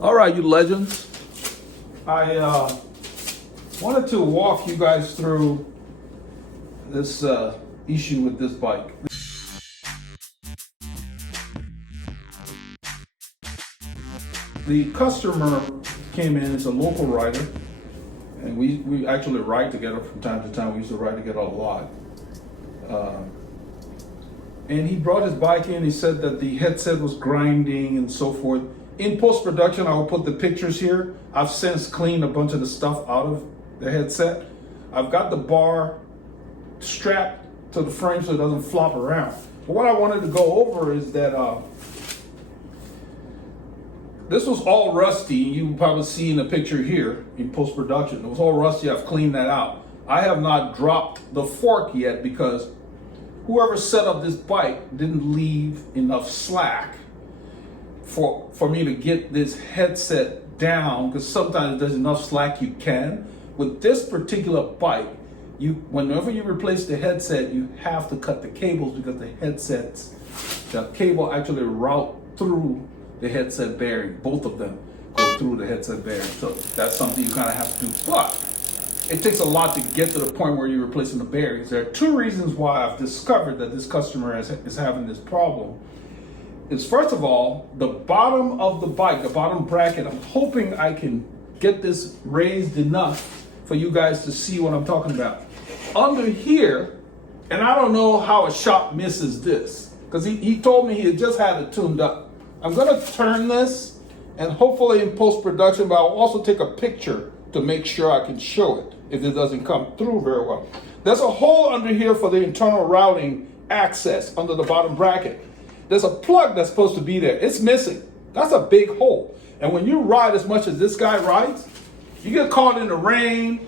All right, you legends. I wanted to walk you guys through this issue with this bike. The customer came in, it's a local rider, and we actually ride together from time to time. We used to ride together a lot. And he brought his bike in, he said that the headset was grinding and so forth. In post-production, I will put the pictures here. I've since cleaned a bunch of the stuff out of the headset. I've got the bar strapped to the frame so it doesn't flop around. But what I wanted to go over is that this was all rusty. You can probably see in the picture here in post-production. It was all rusty, I've cleaned that out. I have not dropped the fork yet because whoever set up this bike didn't leave enough slack for me to get this headset down, because sometimes there's enough slack you can. With this particular bike, whenever you replace the headset, you have to cut the cables because the cable actually route through the headset bearing. Both of them go through the headset bearing. So that's something you kind of have to do. But it takes a lot to get to the point where you're replacing the bearings. There are two reasons why I've discovered that this customer is having this problem. Is first of all, the bottom of the bike, the bottom bracket, I'm hoping I can get this raised enough for you guys to see what I'm talking about. Under here, and I don't know how a shop misses this, because he told me he had just had it tuned up. I'm gonna turn this, and hopefully in post-production, but I'll also take a picture to make sure I can show it if it doesn't come through very well. There's a hole under here for the internal routing access under the bottom bracket. There's a plug that's supposed to be there. It's missing. That's a big hole. And when you ride as much as this guy rides, you get caught in the rain,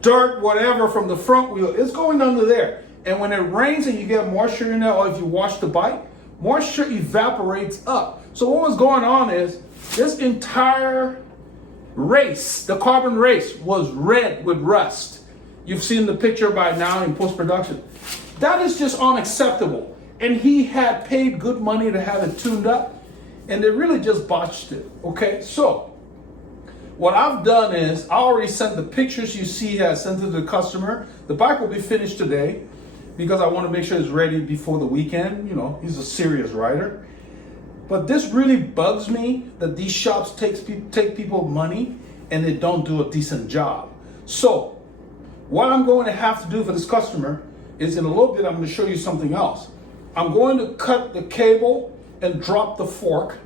dirt, whatever from the front wheel, it's going under there. And when it rains and you get moisture in there, or if you wash the bike, moisture evaporates up. So what was going on is this entire race, the carbon race, was red with rust. You've seen the picture by now in post-production. That is just unacceptable. And he had paid good money to have it tuned up, and they really just botched it, okay? So what I've done is I already sent the pictures you see I sent to the customer. The bike will be finished today because I want to make sure it's ready before the weekend. You know, he's a serious rider. But this really bugs me that these shops take people money and they don't do a decent job. So what I'm going to have to do for this customer is in a little bit, I'm going to show you something else. I'm going to cut the cable and drop the fork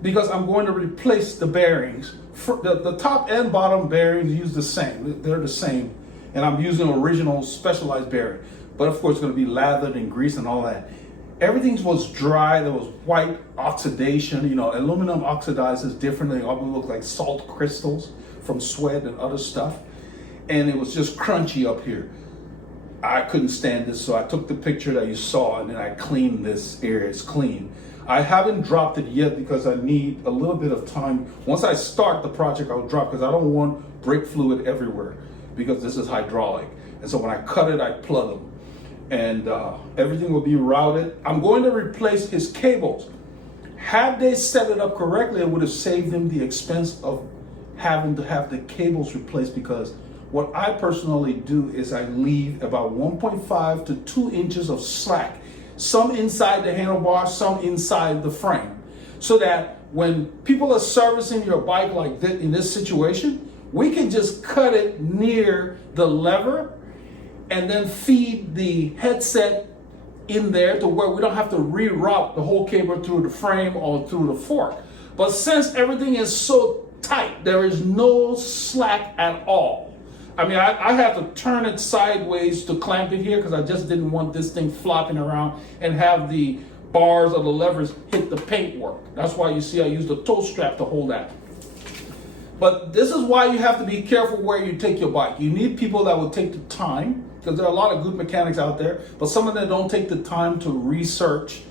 because I'm going to replace the bearings. The top and bottom bearings use the same. They're the same. And I'm using original Specialized bearing. But of course, it's going to be lathered and greased and all that. Everything was dry. There was white oxidation. You know, aluminum oxidizes differently. It often look like salt crystals from sweat and other stuff. And it was just crunchy up here. I couldn't stand this, so I took the picture that you saw and then I cleaned this area. It's clean. I haven't dropped it yet because I need a little bit of time. Once I start the project, I'll drop because I don't want brake fluid everywhere because this is hydraulic. And so when I cut it, I plug them. And everything will be routed. I'm going to replace his cables. Had they set it up correctly, it would have saved them the expense of having to have the cables replaced, because what I personally do is I leave about 1.5 to 2 inches of slack, some inside the handlebar, some inside the frame, so that when people are servicing your bike like this, in this situation, we can just cut it near the lever and then feed the headset in there to where we don't have to reroute the whole cable through the frame or through the fork. But since everything is so tight, there is no slack at all. I mean, I had to turn it sideways to clamp it here because I just didn't want this thing flopping around and have the bars or the levers hit the paintwork. That's why you see I used a toe strap to hold that. But this is why you have to be careful where you take your bike. You need people that will take the time, because there are a lot of good mechanics out there, but some of them don't take the time to research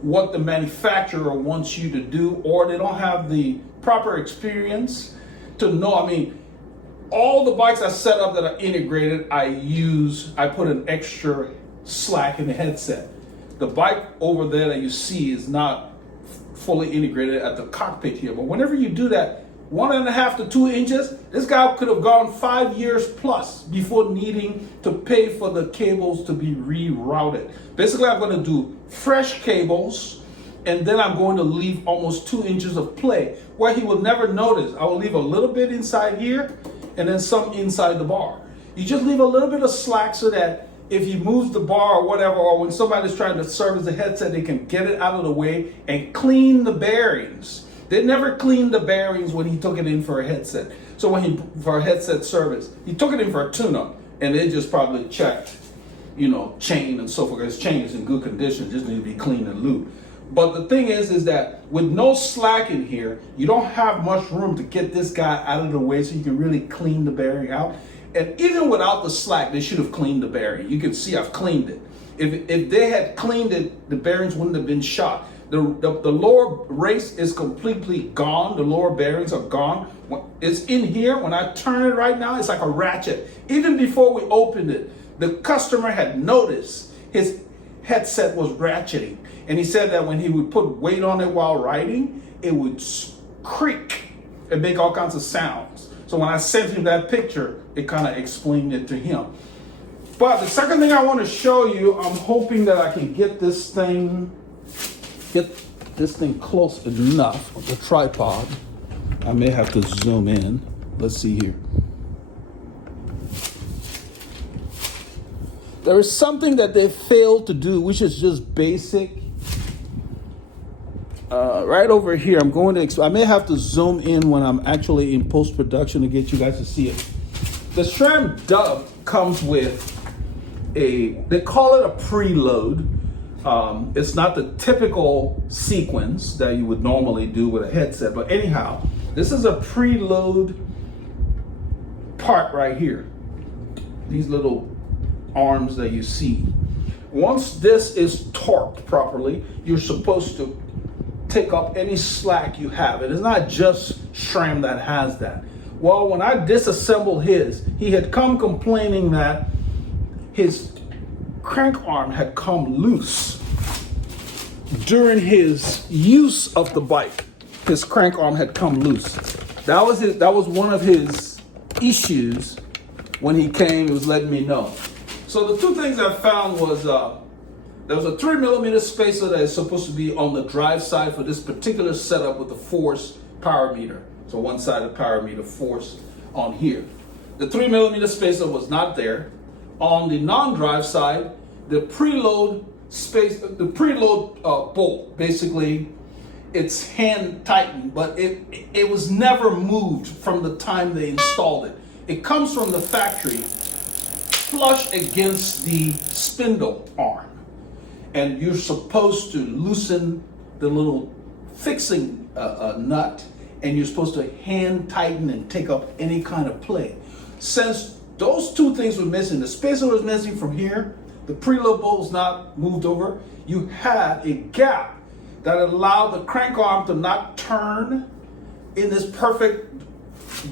what the manufacturer wants you to do, or they don't have the proper experience to know. I mean, all the bikes I set up that are integrated, I put an extra slack in the headset. The bike over there that you see is not fully integrated at the cockpit here, but whenever you do that, 1.5 to 2 inches, this guy could have gone 5 years plus before needing to pay for the cables to be rerouted. Basically, I'm going to do fresh cables, and then I'm going to leave almost 2 inches of play where he will never notice. I will leave a little bit inside here and then some inside the bar. You just leave a little bit of slack so that if he moves the bar or whatever, or when somebody's trying to service the headset, they can get it out of the way and clean the bearings. They never cleaned the bearings when he took it in for a headset. So for a headset service, he took it in for a tune-up, and they just probably checked, chain and so forth. His chain is in good condition, just need to be cleaned and lubed. But the thing is that with no slack in here, you don't have much room to get this guy out of the way so you can really clean the bearing out. And even without the slack, they should have cleaned the bearing. You can see I've cleaned it. If they had cleaned it, the bearings wouldn't have been shot. The lower race is completely gone. The lower bearings are gone. It's in here. When I turn it right now, it's like a ratchet. Even before we opened it, the customer had noticed his headset was ratcheting. And he said that when he would put weight on it while riding, it would creak and make all kinds of sounds. So when I sent him that picture, it kind of explained it to him. But the second thing I want to show you, I'm hoping that I can get this thing close enough with the tripod. I may have to zoom in. Let's see here. There is something that they failed to do, which is just basic. Right over here, I may have to zoom in when I'm actually in post-production to get you guys to see it. The SRAM DUB comes with they call it a preload. It's not the typical sequence that you would normally do with a headset, but anyhow, this is a preload part right here. These little arms that you see. Once this is torqued properly, you're supposed to take up any slack you have. It is not just SRAM that has that. Well, when I disassembled his, he had come complaining that his crank arm had come loose during his use of the bike. His crank arm had come loose. That was one of his issues when he came. He was letting me know. So the two things I found was there was a 3mm spacer that is supposed to be on the drive side for this particular setup with the force power meter. So one side of the power meter, force on here. The 3mm spacer was not there. On the non-drive side, the preload bolt, basically, it's hand tightened, but it was never moved from the time they installed it. It comes from the factory, flush against the spindle arm. And you're supposed to loosen the little fixing nut, and you're supposed to hand tighten and take up any kind of play. Since those two things were missing, the spacer was missing from here, the preload bolt was not moved over, you had a gap that allowed the crank arm to not turn in this perfect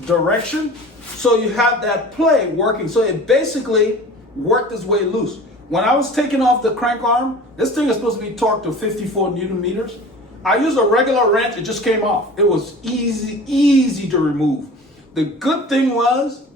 direction. So you had that play working. So it basically worked its way loose. When I was taking off the crank arm, this thing is supposed to be torqued to 54 Newton meters. I used a regular wrench, it just came off. It was easy to remove. The good thing was,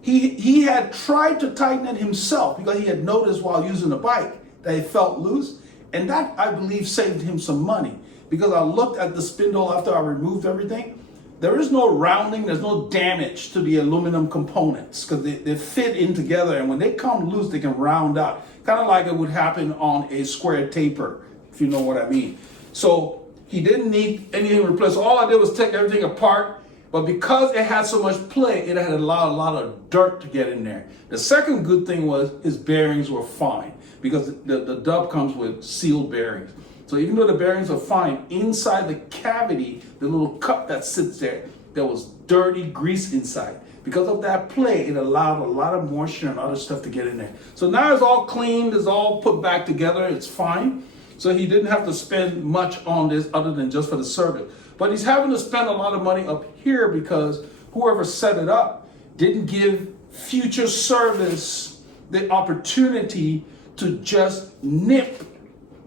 he had tried to tighten it himself because he had noticed while using the bike that it felt loose. And that, I believe, saved him some money because I looked at the spindle after I removed everything. There is no rounding, there's no damage to the aluminum components because they fit in together, and when they come loose, they can round out. Kind of like it would happen on a square taper, if you know what I mean. So he didn't need anything replaced. All I did was take everything apart, but because it had so much play, it had allowed a lot of dirt to get in there. The second good thing was his bearings were fine because the DUB comes with sealed bearings. So even though the bearings are fine, inside the cavity, the little cup that sits there was dirty grease inside. Because of that play, it allowed a lot of moisture and other stuff to get in there. So now it's all cleaned, it's all put back together, it's fine. So he didn't have to spend much on this other than just for the service. But he's having to spend a lot of money up here because whoever set it up didn't give future service the opportunity to just nip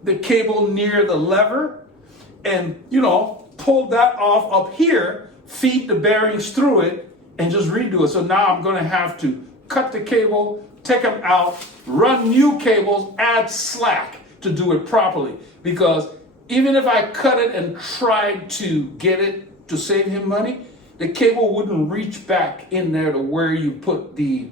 the cable near the lever and, pull that off up here feed the bearings through it, and just redo it. So now I'm going to have to cut the cable, take them out, run new cables, add slack to do it properly. Because even if I cut it and tried to get it to save him money, the cable wouldn't reach back in there to where you put the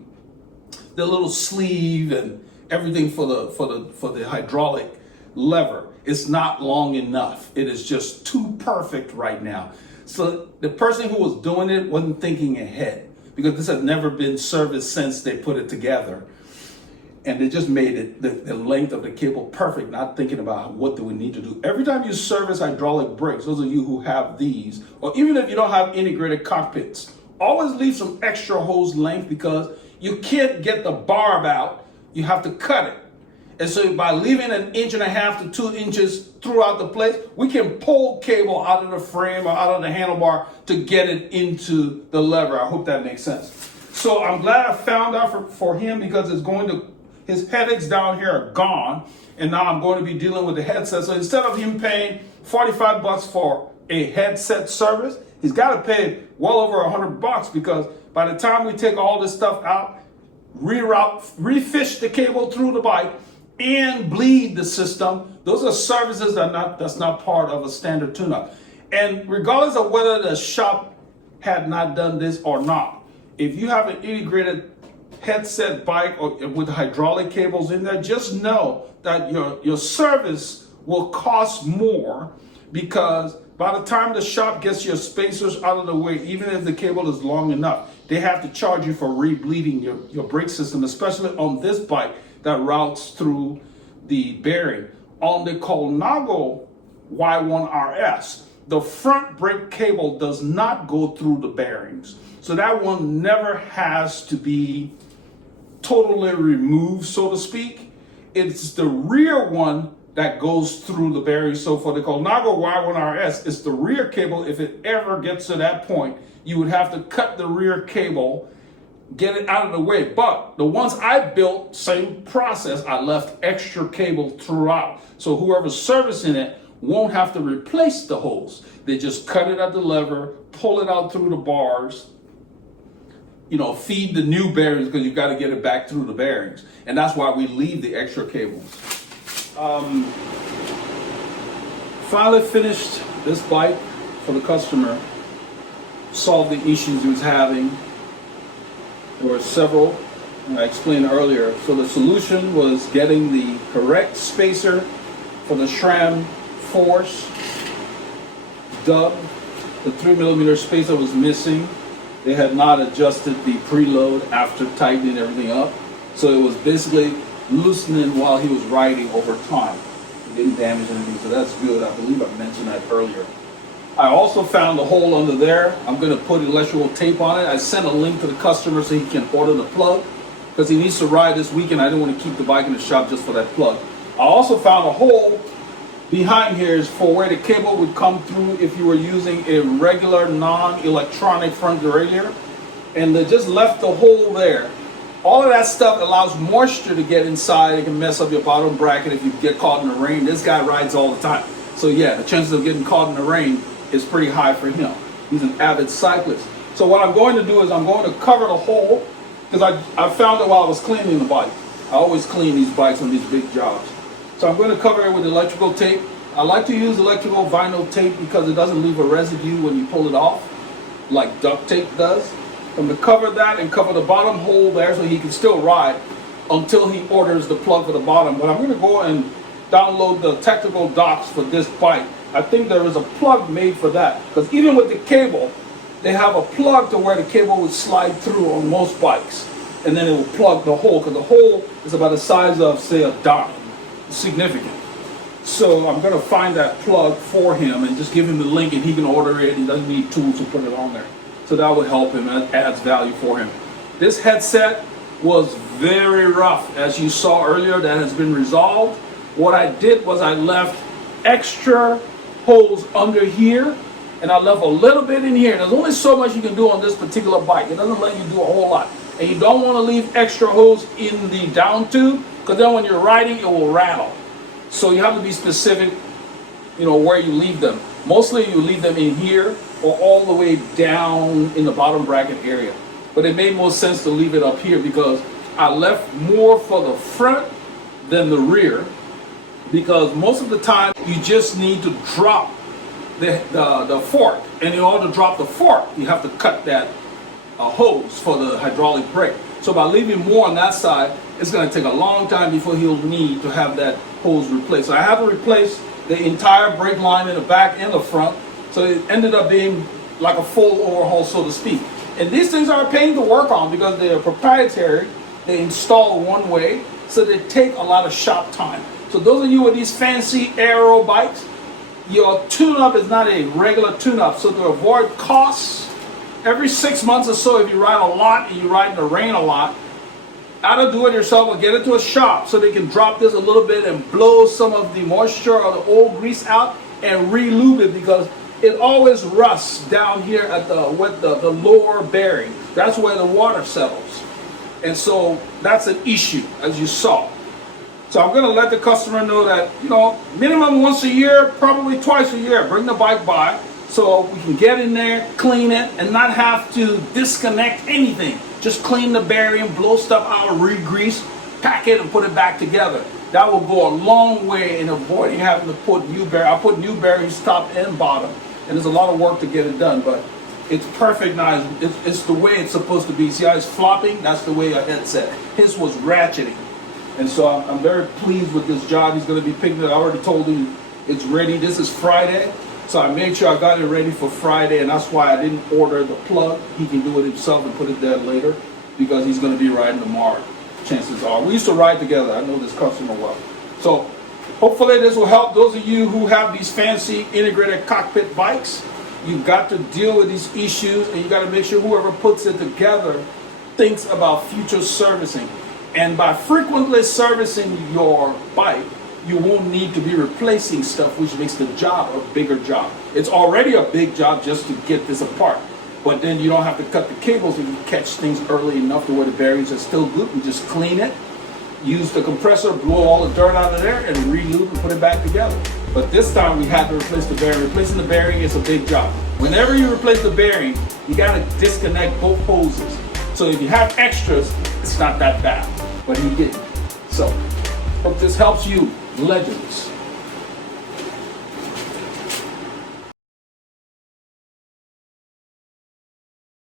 little sleeve and everything for the hydraulic lever. It's not long enough. It is just too perfect right now. So the person who was doing it wasn't thinking ahead, because this had never been serviced since they put it together. And they just made it the length of the cable perfect, not thinking about what do we need to do. Every time you service hydraulic brakes, those of you who have these, or even if you don't have integrated cockpits, always leave some extra hose length, because you can't get the barb out. You have to cut it. And so by leaving 1.5 inches to 2 inches throughout the place, we can pull cable out of the frame or out of the handlebar to get it into the lever. I hope that makes sense. So I'm glad I found out for him, because it's going to, his headaches down here are gone. And now I'm going to be dealing with the headset. So instead of him paying $45 for a headset service, he's got to pay well over $100, because by the time we take all this stuff out, reroute, refish the cable through the bike, and bleed the system, those are services that's not part of a standard tune-up. And regardless of whether the shop had not done this or not, if you have an integrated headset bike or with hydraulic cables in there, just know that your service will cost more, because by the time the shop gets your spacers out of the way, even if the cable is long enough, they have to charge you for re-bleeding your brake system, especially on this bike that routes through the bearing. On the Colnago Y1RS, the front brake cable does not go through the bearings. So that one never has to be totally removed, so to speak. It's the rear one that goes through the bearings. So for the Colnago Y1RS, it's the rear cable. If it ever gets to that point, you would have to cut the rear cable, get it out of the way. But the ones I built, same process, I left extra cable throughout. So whoever's servicing it won't have to replace the hose. They just cut it at the lever, pull it out through the bars, feed the new bearings, because you've got to get it back through the bearings. And that's why we leave the extra cables. Finally finished this bike for the customer, solved the issues he was having. There were several, I explained earlier. So the solution was getting the correct spacer for the SRAM Force DUB. The 3mm spacer was missing. They had not adjusted the preload after tightening everything up. So it was basically loosening while he was riding over time. It didn't damage anything, so that's good. I believe I mentioned that earlier. I also found a hole under there. I'm going to put electrical tape on it. I sent a link to the customer so he can order the plug, because he needs to ride this weekend. I didn't want to keep the bike in the shop just for that plug. I also found a hole behind here is for where the cable would come through if you were using a regular non-electronic front derailleur, and they just left the hole there. All of that stuff allows moisture to get inside. It can mess up your bottom bracket if you get caught in the rain. This guy rides all the time. So yeah, the chances of getting caught in the rain is pretty high for him. He's an avid cyclist. So what I'm going to do is I'm going to cover the hole, because I found it while I was cleaning the bike. I always clean these bikes on these big jobs. So I'm going to cover it with electrical tape. I like to use electrical vinyl tape because it doesn't leave a residue when you pull it off, like duct tape does. I'm going to cover that and cover the bottom hole there so he can still ride until he orders the plug for the bottom. But I'm going to go and download the technical docs for this bike. I think there is a plug made for that, because even with the cable, they have a plug to where the cable would slide through on most bikes, and then it will plug the hole, because the hole is about the size of, say, a dime. It's significant. So I'm going to find that plug for him and just give him the link, and he can order it. He doesn't need tools to put it on there. So that will help him, and it adds value for him. This headset was very rough, as you saw earlier. That has been resolved. What I did was I left extra holes under here, and I left a little bit in here. There's only so much you can do on this particular bike. It doesn't let you do a whole lot. And you don't want to leave extra holes in the down tube, because then when you're riding, it will rattle. So you have to be specific, where you leave them. Mostly you leave them in here, or all the way down in the bottom bracket area. But it made more sense to leave it up here because I left more for the front than the rear, because most of the time you just need to drop the fork, and in order to drop the fork you have to cut that hose for the hydraulic brake. So by leaving more on that side, it's going to take a long time before he'll need to have that hose replaced. So I have to replace the entire brake line in the back and the front, so it ended up being like a full overhaul, so to speak. And these things are a pain to work on because they're proprietary. They install one way, so they take a lot of shop time. So those of you with these fancy aero bikes, your tune-up is not a regular tune-up. So to avoid costs, every 6 months or so, if you ride a lot and you ride in the rain a lot, either do it yourself or get it to a shop so they can drop this a little bit and blow some of the moisture or the old grease out and re-lube it, because it always rusts down here at the lower bearing. That's where the water settles. And so that's an issue, as you saw. So I'm going to let the customer know that, minimum once a year, probably twice a year, bring the bike by so we can get in there, clean it, and not have to disconnect anything. Just clean the bearing, blow stuff out, re-grease, pack it, and put it back together. That will go a long way in avoiding having to put new bearings. I put new bearings top and bottom, and there's a lot of work to get it done, but it's perfect now. It's the way it's supposed to be. See how it's flopping? That's the way a headset. His was ratcheting. And so I'm very pleased with this job. He's going to be picking it. I already told him it's ready. This is Friday. So I made sure I got it ready for Friday, and that's why I didn't order the plug. He can do it himself and put it there later, because he's going to be riding tomorrow. Chances are. We used to ride together. I know this customer well. So hopefully this will help those of you who have these fancy integrated cockpit bikes. You've got to deal with these issues, and you got to make sure whoever puts it together thinks about future servicing. And by frequently servicing your bike, you won't need to be replacing stuff, which makes the job a bigger job. It's already a big job just to get this apart. But then you don't have to cut the cables if you catch things early enough to where the bearings are still good, and just clean it, use the compressor, blow all the dirt out of there, and re-lube and put it back together. But this time we had to replace the bearing. Replacing the bearing is a big job. Whenever you replace the bearing, you got to disconnect both hoses. So if you have extras, it's not that bad. But he didn't. So, hope this helps you, legends.